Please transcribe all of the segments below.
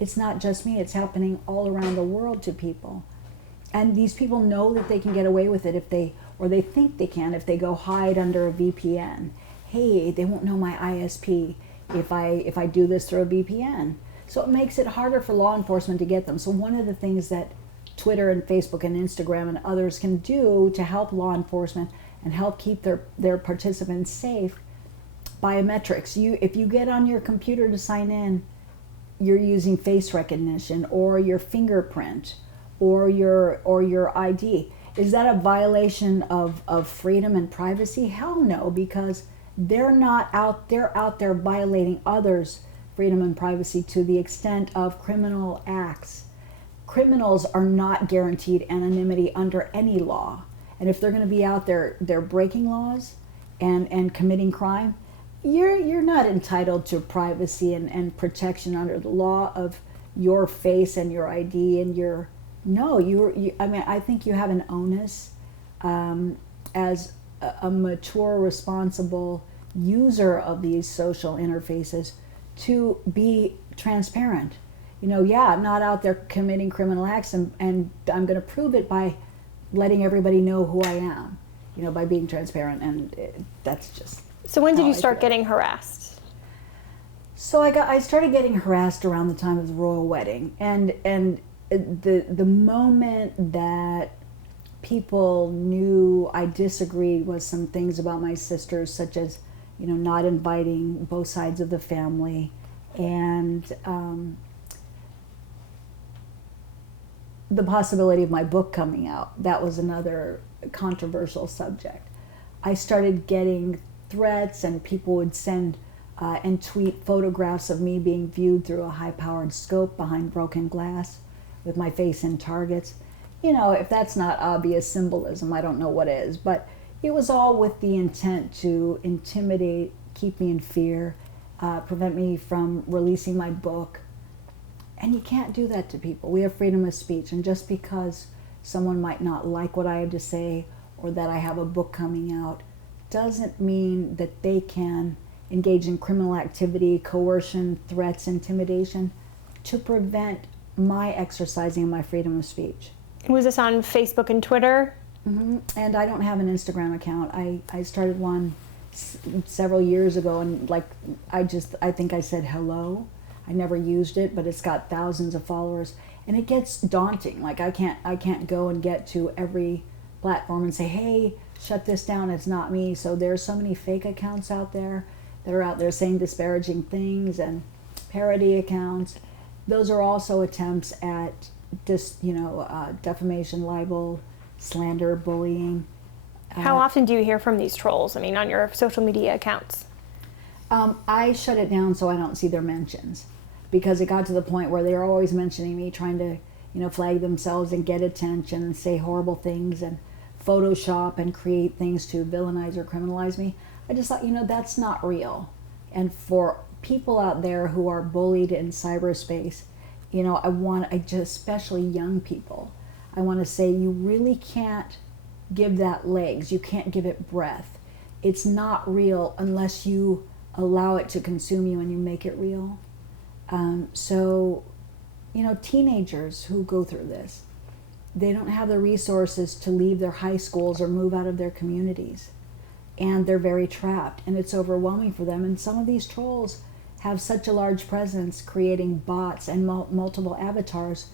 it's not just me, it's happening all around the world to people. And these people know that they can get away with it or they think they can if they go hide under a VPN. Hey, they won't know my ISP if I do this through a VPN. So it makes it harder for law enforcement to get them. So one of the things that Twitter and Facebook and Instagram and others can do to help law enforcement and help keep their participants safe, biometrics. If you get on your computer to sign in, you're using face recognition or your fingerprint or your ID. Is that a violation of freedom and privacy? Hell no, because they're out there violating others' freedom and privacy to the extent of criminal acts. Criminals are not guaranteed anonymity under any law. And if they're going to be out there, they're breaking laws and committing crime, you're not entitled to privacy and protection under the law of your face and your ID and your... No, I think you have an onus as a mature, responsible user of these social interfaces to be transparent. Not out there committing criminal acts, and I'm going to prove it by letting everybody know who I am, by being transparent, and that's just... So when did you start getting harassed? So I started getting harassed around the time of the royal wedding, and the moment that people knew I disagreed with some things about my sisters, such as, not inviting both sides of the family, and the possibility of my book coming out. That was another controversial subject. I started getting threats, and people would send and tweet photographs of me being viewed through a high-powered scope behind broken glass with my face in targets. If that's not obvious symbolism, I don't know what is. But it was all with the intent to intimidate, keep me in fear, prevent me from releasing my book. And you can't do that to people. We have freedom of speech, and just because someone might not like what I have to say or that I have a book coming out doesn't mean that they can engage in criminal activity, coercion, threats, intimidation to prevent my exercising my freedom of speech. Was this on Facebook and Twitter? Mm-hmm. And I don't have an Instagram account. I started one several years ago, and I think I said hello. I never used it, but it's got thousands of followers, and it gets daunting. I can't go and get to every platform and say, hey, shut this down, it's not me. So there's so many fake accounts out there that are out there saying disparaging things, and parody accounts. Those are also attempts at defamation, libel, slander, bullying. How often do you hear from these trolls? On your social media accounts? I shut it down so I don't see their mentions, because it got to the point where they're always mentioning me, trying to, flag themselves and get attention and say horrible things and Photoshop and create things to villainize or criminalize me. I just thought, that's not real. And for people out there who are bullied in cyberspace, especially young people, I want to say you really can't give that legs. You can't give it breath. It's not real unless you allow it to consume you and you make it real. Teenagers who go through this, they don't have the resources to leave their high schools or move out of their communities. And they're very trapped, and it's overwhelming for them. And some of these trolls have such a large presence, creating bots and multiple avatars,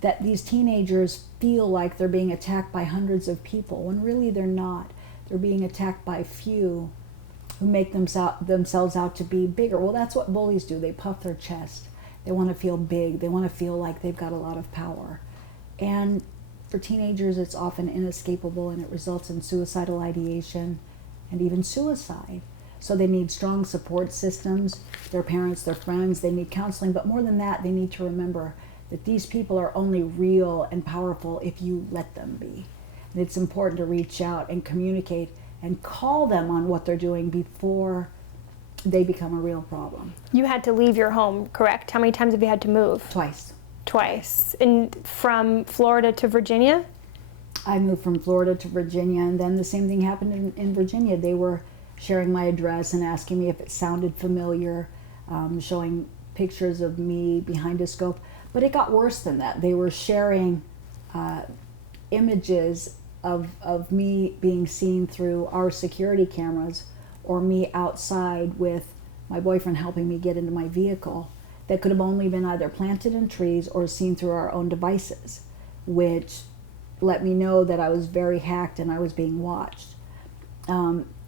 that these teenagers feel like they're being attacked by hundreds of people, when really they're not. They're being attacked by few who make themselves out to be bigger. Well, that's what bullies do. They puff their chest. They want to feel big. They want to feel like they've got a lot of power. And for teenagers, it's often inescapable, and it results in suicidal ideation and even suicide. So they need strong support systems, their parents, their friends, they need counseling. But more than that, they need to remember that these people are only real and powerful if you let them be. And it's important to reach out and communicate and call them on what they're doing before they become a real problem. You had to leave your home, correct? How many times have you had to move? Twice. And from Florida to Virginia? I moved from Florida to Virginia, and then the same thing happened in Virginia. They were sharing my address and asking me if it sounded familiar, showing pictures of me behind a scope. But it got worse than that. They were sharing images of me being seen through our security cameras, or me outside with my boyfriend helping me get into my vehicle, that could have only been either planted in trees or seen through our own devices, which let me know that I was very hacked and I was being watched.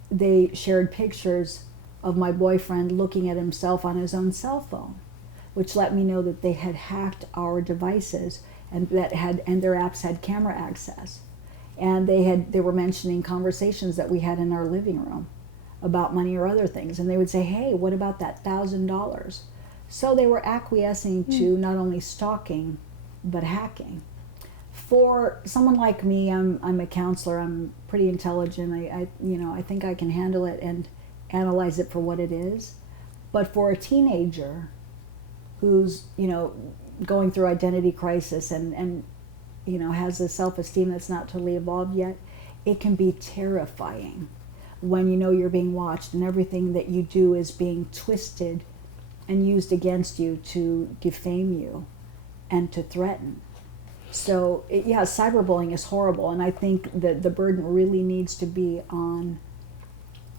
They shared pictures of my boyfriend looking at himself on his own cell phone, which let me know that they had hacked our devices and their apps had camera access. And they were mentioning conversations that we had in our living room about money or other things. And they would say, hey, what about that $1,000? So they were acquiescing to not only stalking, but hacking. For someone like me, I'm a counselor, I'm pretty intelligent, I think I can handle it and analyze it for what it is. But for a teenager who's, going through identity crisis and has a self-esteem that's not totally evolved yet, it can be terrifying when you're being watched and everything that you do is being twisted and used against you to defame you and to threaten. So, cyberbullying is horrible, and I think that the burden really needs to be on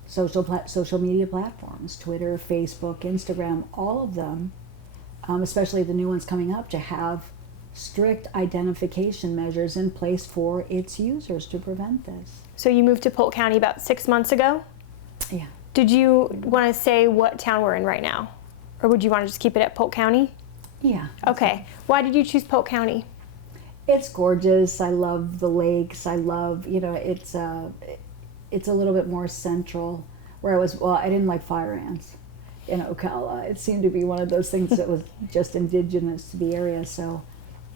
social media platforms, Twitter, Facebook, Instagram, all of them, especially the new ones coming up, to have strict identification measures in place for its users to prevent this. So you moved to Polk County about 6 months ago? Yeah. Did you want to say what town we're in right now? Or would you want to just keep it at Polk County? Yeah. Okay. Why did you choose Polk County? It's gorgeous. I love the lakes. I love, it's a little bit more central. Where I didn't like fire ants in Ocala. It seemed to be one of those things that was just indigenous to the area. So,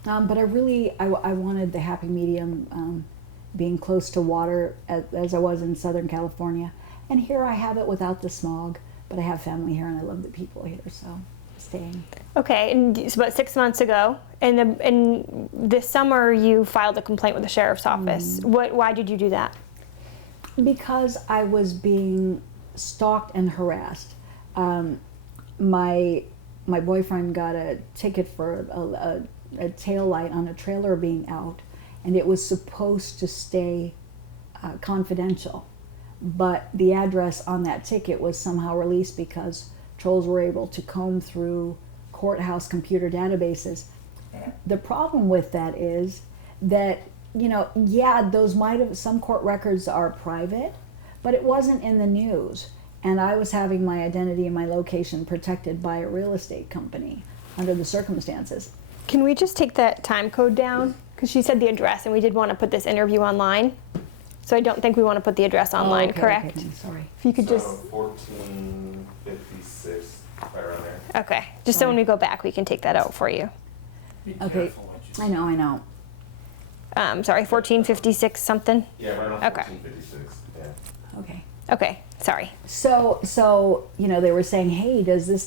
but I wanted the happy medium, being close to water as I was in Southern California. And here I have it without the smog, but I have family here and I love the people here, so staying. Okay, and so about 6 months ago, in this summer, you filed a complaint with the sheriff's office. Why did you do that? Because I was being stalked and harassed. My boyfriend got a ticket for a tail light on a trailer being out, and it was supposed to stay confidential. But the address on that ticket was somehow released because trolls were able to comb through courthouse computer databases. The problem with that is that, some court records are private, but it wasn't in the news. And I was having my identity and my location protected by a real estate company under the circumstances. Can we just take that time code down? Because she said the address, and we did want to put this interview online. So I don't think we want to put the address online, correct? Okay, sorry. If you could just... 1456, right around there. Okay, just so when we go back, we can take that out for you. Okay, I know. Sorry, 1456 something? Yeah, right around Okay. 1456, yeah. Okay, sorry. So they were saying, hey, does this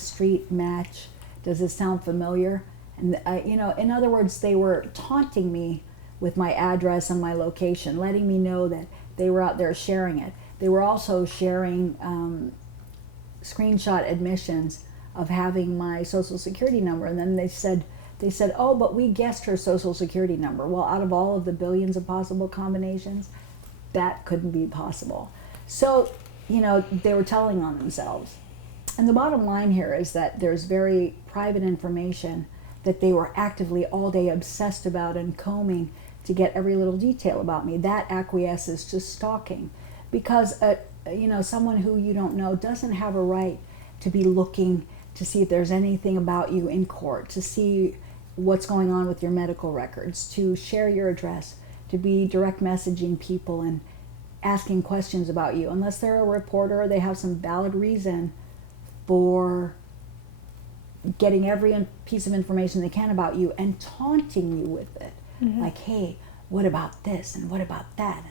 street match? Does it sound familiar? And, in other words, they were taunting me with my address and my location, letting me know that they were out there sharing it. They were also sharing screenshot admissions of having my social security number. And then they said, oh, but we guessed her social security number. Well, out of all of the billions of possible combinations, that couldn't be possible. So, they were telling on themselves. And the bottom line here is that there's very private information that they were actively all day obsessed about and combing to get every little detail about me. That acquiesces to stalking, because someone who you don't know doesn't have a right to be looking to see if there's anything about you in court, to see what's going on with your medical records, to share your address, to be direct messaging people and asking questions about you, unless they're a reporter or they have some valid reason for getting every piece of information they can about you and taunting you with it. Mm-hmm. Like, hey, what about this and what about that?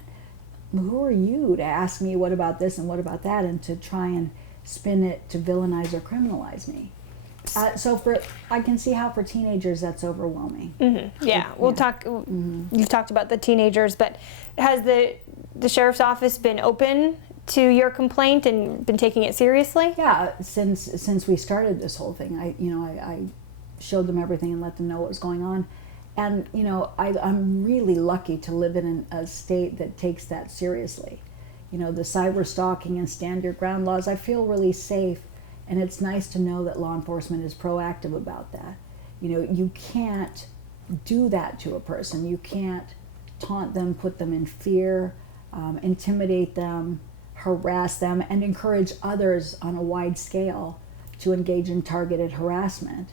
And who are you to ask me what about this and what about that, and to try and spin it to villainize or criminalize me? I can see how for teenagers that's overwhelming. Mm-hmm. Yeah, we'll talk. Mm-hmm. You've talked about the teenagers, but has the sheriff's office been open to your complaint and been taking it seriously? Yeah, since we started this whole thing, I showed them everything and let them know what was going on. And, I'm really lucky to live in a state that takes that seriously. The cyber stalking and stand your ground laws, I feel really safe. And it's nice to know that law enforcement is proactive about that. You can't do that to a person. You can't taunt them, put them in fear, intimidate them, harass them, and encourage others on a wide scale to engage in targeted harassment.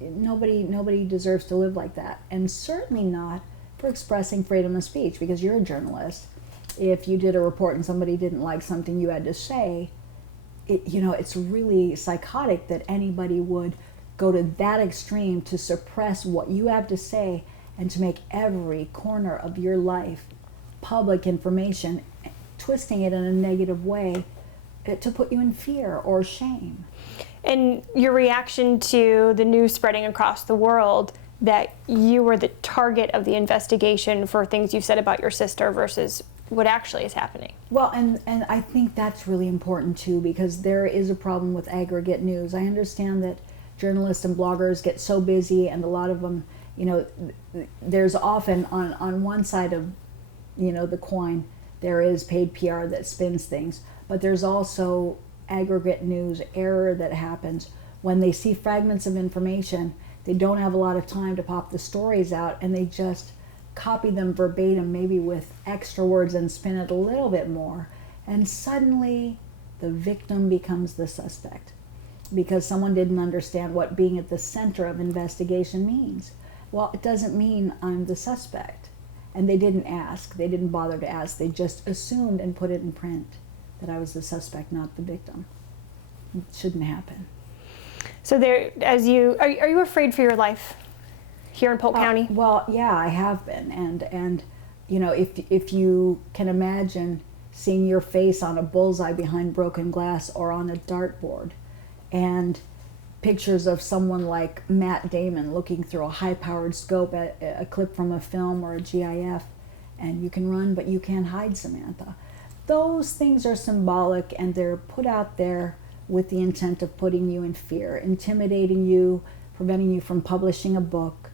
Nobody deserves to live like that, and certainly not for expressing freedom of speech, because you're a journalist. If you did a report and somebody didn't like something you had to say, it's really psychotic that anybody would go to that extreme to suppress what you have to say and to make every corner of your life public information, twisting it in a negative way to put you in fear or shame. And your reaction to the news spreading across the world that you were the target of the investigation for things you said about your sister versus what actually is happening. Well, and I think that's really important too, because there is a problem with aggregate news. I understand that journalists and bloggers get so busy, and a lot of them, there's often on one side of, the coin, there is paid PR that spins things, but there's also aggregate news error that happens when they see fragments of information. They don't have a lot of time to pop the stories out, and they just copy them verbatim, maybe with extra words, and spin it a little bit more, and suddenly the victim becomes the suspect because someone didn't understand what being at the center of investigation means. Well, it doesn't mean I'm the suspect. And they didn't ask. They didn't bother to ask. They just assumed and put it in print that I was the suspect, not the victim. It shouldn't happen. So are you afraid for your life here in Polk County? Well, yeah, I have been. And if you can imagine seeing your face on a bullseye behind broken glass or on a dartboard, and pictures of someone like Matt Damon looking through a high-powered scope at a clip from a film or a GIF, and you can run but you can't hide, Samantha. Those things are symbolic, and they're put out there with the intent of putting you in fear, intimidating you, preventing you from publishing a book,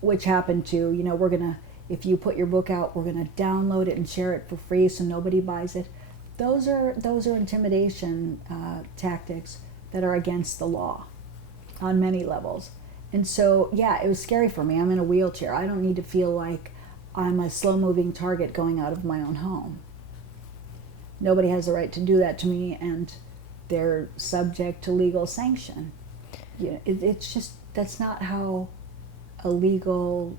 which happened to, if you put your book out, we're gonna download it and share it for free so nobody buys it. Those are intimidation tactics that are against the law on many levels. And so, yeah, it was scary for me. I'm in a wheelchair. I don't need to feel like I'm a slow-moving target going out of my own home. Nobody has the right to do that to me, and they're subject to legal sanction. It's just, that's not how a legal,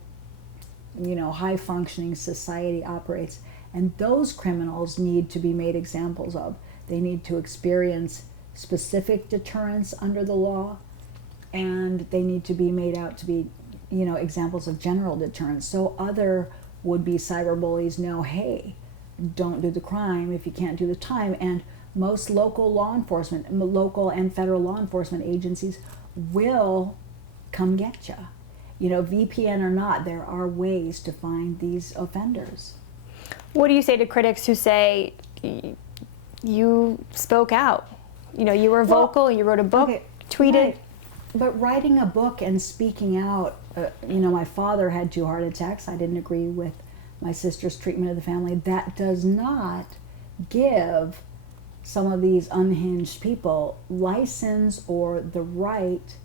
high-functioning society operates. And those criminals need to be made examples of. They need to experience specific deterrence under the law, and they need to be made out to be, examples of general deterrence. So other would-be cyberbullies know, hey, don't do the crime if you can't do the time. And most local and federal law enforcement agencies will come get you. VPN or not, there are ways to find these offenders. What do you say to critics who say you spoke out? You were vocal, you wrote a book, tweeted. Right. But writing a book and speaking out, my father had 2 heart attacks. I didn't agree with my sister's treatment of the family. That does not give some of these unhinged people license or the right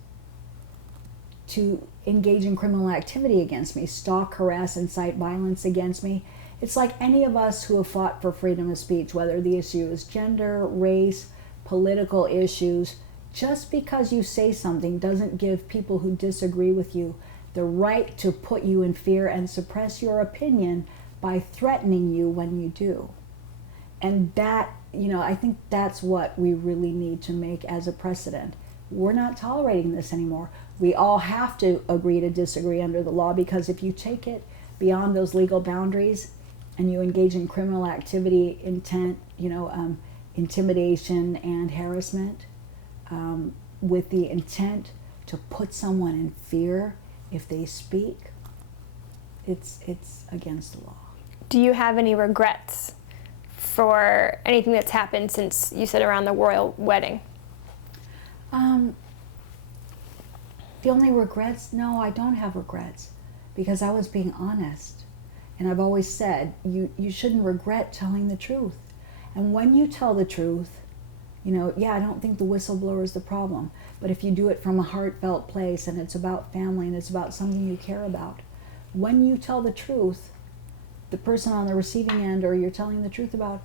to engage in criminal activity against me, stalk, harass, incite violence against me. It's like any of us who have fought for freedom of speech, whether the issue is gender, race, political issues. Just because you say something doesn't give people who disagree with you the right to put you in fear and suppress your opinion by threatening you when you do. And that, I think that's what we really need to make as a precedent. We're not tolerating this anymore. We all have to agree to disagree under the law, because if you take it beyond those legal boundaries and you engage in criminal activity, intent, intimidation and harassment, with the intent to put someone in fear if they speak, it's against the law. Do you have any regrets for anything that's happened since you said around the royal wedding? The only regrets? No, I don't have regrets, because I was being honest. And I've always said, you shouldn't regret telling the truth. And when you tell the truth, I don't think the whistleblower is the problem. But if you do it from a heartfelt place, and it's about family, and it's about something you care about, when you tell the truth, the person on the receiving end, or you're telling the truth about,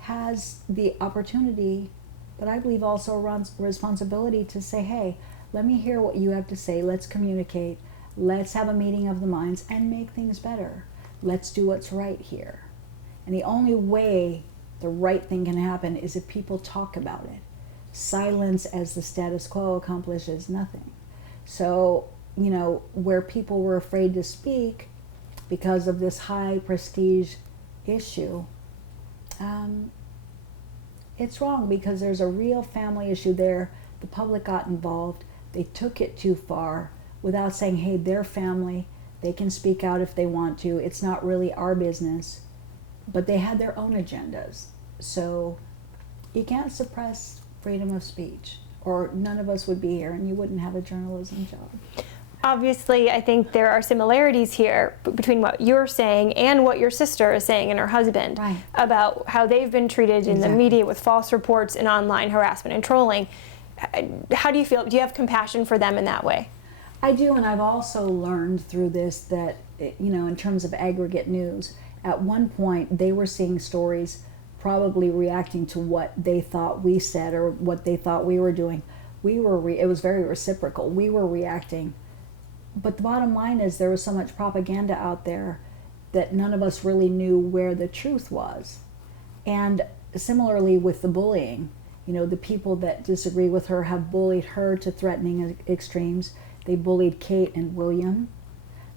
has the opportunity, but I believe also a responsibility to say, hey, let me hear what you have to say. Let's communicate. Let's have a meeting of the minds and make things better. Let's do what's right here. And the only way the right thing can happen is if people talk about it. Silence as the status quo accomplishes nothing. So, where people were afraid to speak because of this high prestige issue, it's wrong, because there's a real family issue there. The public got involved. They took it too far without saying, hey, their family, they can speak out if they want to. It's not really our business. But they had their own agendas. So you can't suppress freedom of speech, or none of us would be here, and you wouldn't have a journalism job. Obviously, I think there are similarities here between what you're saying and what your sister is saying and her husband, Right, about how they've been treated in the Exactly. media with false reports and online harassment and trolling. How do you feel? Do you have compassion for them in that way? I do, and I've also learned through this that, in terms of aggregate news, at one point they were seeing stories probably reacting to what they thought we said or what they thought we were doing. It was very reciprocal. We were reacting. But the bottom line is there was so much propaganda out there that none of us really knew where the truth was. And similarly with the bullying, the people that disagree with her have bullied her to threatening extremes. They bullied Kate and William.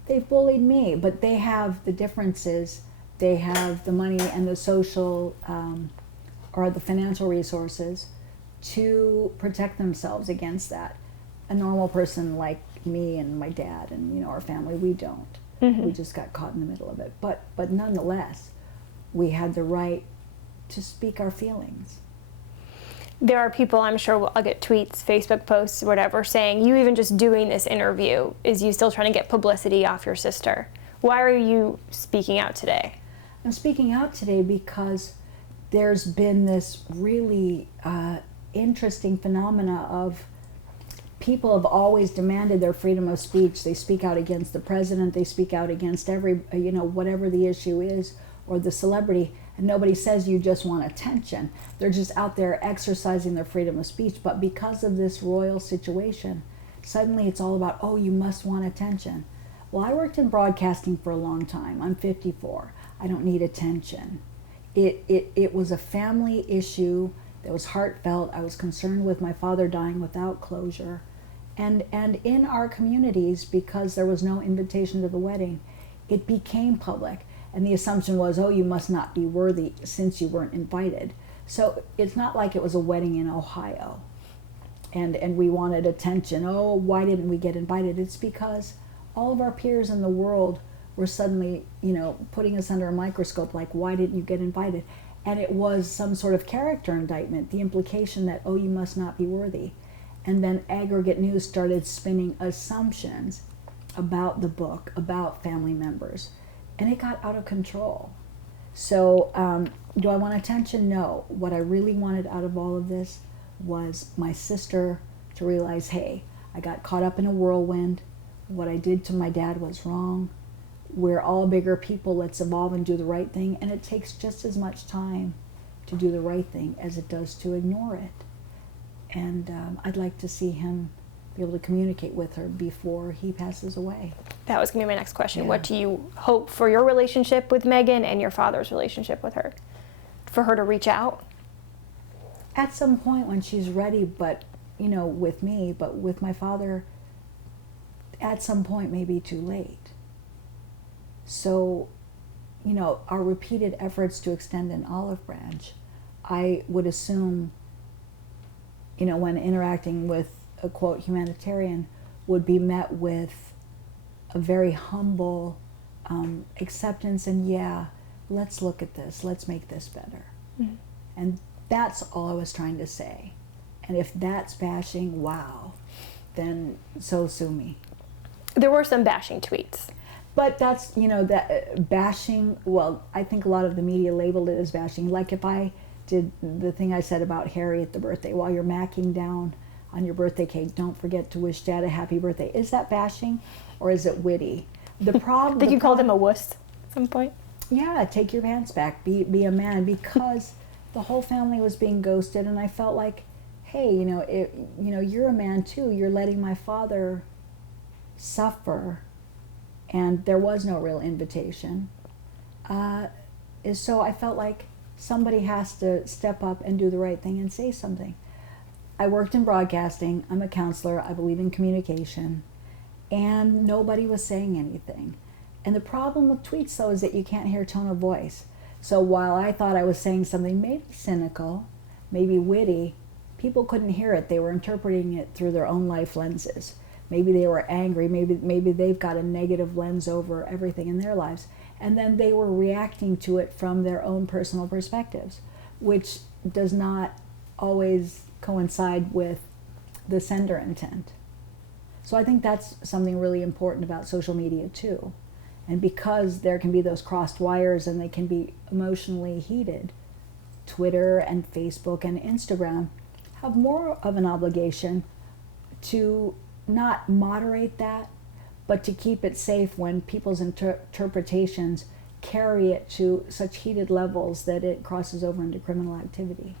They've bullied me, but they have the differences. They have the money and the social or the financial resources to protect themselves against that. A normal person like me and my dad and our family, we don't. We just got caught in the middle of it. But nonetheless, we had the right to speak our feelings. There are people, I'm sure I'll get tweets, Facebook posts, whatever, saying you even just doing this interview is you still trying to get publicity off your sister. Why are you speaking out today? I'm speaking out today because there's been this really interesting phenomena of people have always demanded their freedom of speech. They speak out against the president. They speak out against whatever the issue is, or the celebrity. And nobody says you just want attention. They're just out there exercising their freedom of speech. But because of this royal situation, suddenly it's all about, oh, you must want attention. Well, I worked in broadcasting for a long time. I'm 54. I don't need attention. It was a family issue that was heartfelt. I was concerned with my father dying without closure. And in our communities, because there was no invitation to the wedding, it became public. And the assumption was, oh, you must not be worthy since you weren't invited. So it's not like it was a wedding in Ohio and we wanted attention. Oh, why didn't we get invited? It's because all of our peers in the world were suddenly, putting us under a microscope, like, why didn't you get invited? And it was some sort of character indictment, the implication that, oh, you must not be worthy. And then aggregate news started spinning assumptions about the book, about family members. And it got out of control. So do I want attention? No. What I really wanted out of all of this was my sister to realize, hey, I got caught up in a whirlwind. What I did to my dad was wrong. We're all bigger people. Let's evolve and do the right thing. And it takes just as much time to do the right thing as it does to ignore it. And I'd like to see him be able to communicate with her before he passes away. That was going to be my next question. Yeah. What do you hope for your relationship with Meghan and your father's relationship with her? For her to reach out? At some point when she's ready, but, with me, but with my father, at some point may be too late. So, our repeated efforts to extend an olive branch, I would assume, when interacting with a, quote, humanitarian, would be met with a very humble acceptance and, yeah, let's look at this, let's make this better. And that's all I was trying to say. And if that's bashing, wow, then so sue me. There were some bashing tweets. But that's, that bashing, well, I think a lot of the media labeled it as bashing. Like if I did the thing I said about Harry at the birthday, while you're macking down on your birthday cake, don't forget to wish Dad a happy birthday. Is that bashing or is it witty? The problem. I think you called him a wuss at some point. Yeah, take your pants back, be a man, because the whole family was being ghosted, and I felt like, hey, you're a man too. You're letting my father suffer, and there was no real invitation. So I felt like somebody has to step up and do the right thing and say something. I worked in broadcasting. I'm a counselor. I believe in communication, and nobody was saying anything. And the problem with tweets, though, is that you can't hear tone of voice. So while I thought I was saying something maybe cynical, maybe witty, people couldn't hear it. They were interpreting it through their own life lenses. Maybe they were angry. Maybe they've got a negative lens over everything in their lives. And then they were reacting to it from their own personal perspectives, which does not always coincide with the sender intent. So I think that's something really important about social media, too. And because there can be those crossed wires and they can be emotionally heated, Twitter and Facebook and Instagram have more of an obligation to not moderate that, but to keep it safe when people's interpretations carry it to such heated levels that it crosses over into criminal activity.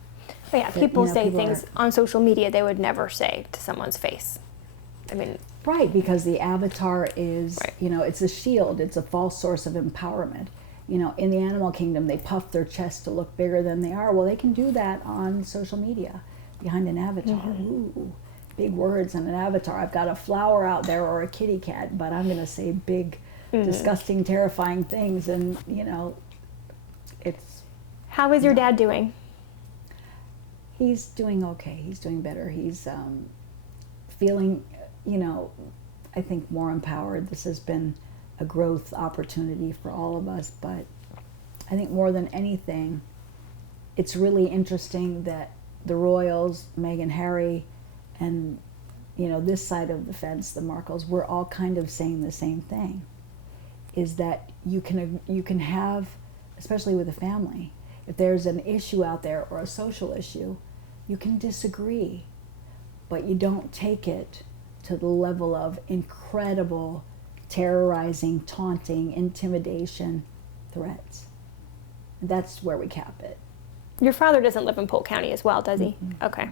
Oh, yeah, people say things on social media they would never say to someone's face. I mean... Right, because the avatar is, right. It's a shield. It's a false source of empowerment. In the animal kingdom, they puff their chest to look bigger than they are. Well, they can do that on social media behind an avatar. Ooh, big words and an avatar. I've got a flower out there or a kitty cat, but I'm going to say big, disgusting, terrifying things. And, it's... How is your dad doing? He's doing okay. He's doing better. He's feeling... I think more empowered. This has been a growth opportunity for all of us, but I think more than anything, it's really interesting that the Royals, Meghan, Harry, and this side of the fence, the Markles, we're all kind of saying the same thing, is that you can have, especially with a family, if there's an issue out there or a social issue, you can disagree, but you don't take it to the level of incredible, terrorizing, taunting, intimidation, threats. That's where we cap it. Your father doesn't live in Polk County as well, does he? Mm-hmm. Okay.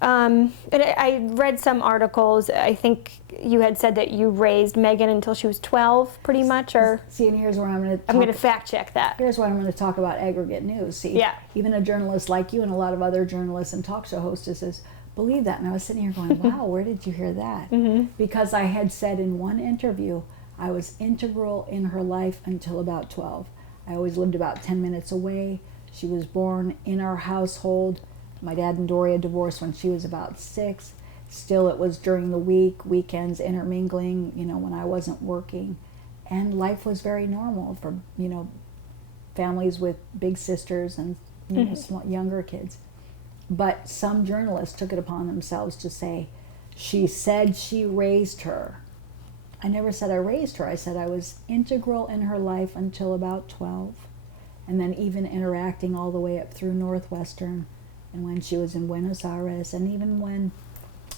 And I read some articles. I think you had said that you raised Meghan until she was 12, pretty much, or... See, and here's where I'm going to... I'm going to fact check that. Here's where I'm going to talk about aggregate news. See, yeah. Even a journalist like you and a lot of other journalists and talk show hostesses believe that. And I was sitting here going, wow, where did you hear that? Because I had said in one interview, I was integral in her life until about 12. I always lived about 10 minutes away. She was born in our household. My dad and Doria divorced when she was about 6. Still, it was during the week, weekends, intermingling, when I wasn't working. And life was very normal for, families with big sisters and, younger kids. But some journalists took it upon themselves to say, she said she raised her. I never said I raised her. I said I was integral in her life until about 12. And then even interacting all the way up through Northwestern. And when she was in Buenos Aires, and even when...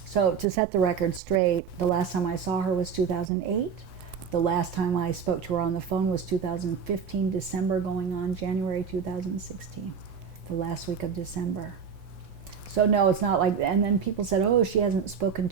So to set the record straight, the last time I saw her was 2008. The last time I spoke to her on the phone was 2015, December, going on January 2016. The last week of December. So no, it's not like... And then people said, oh, she hasn't spoken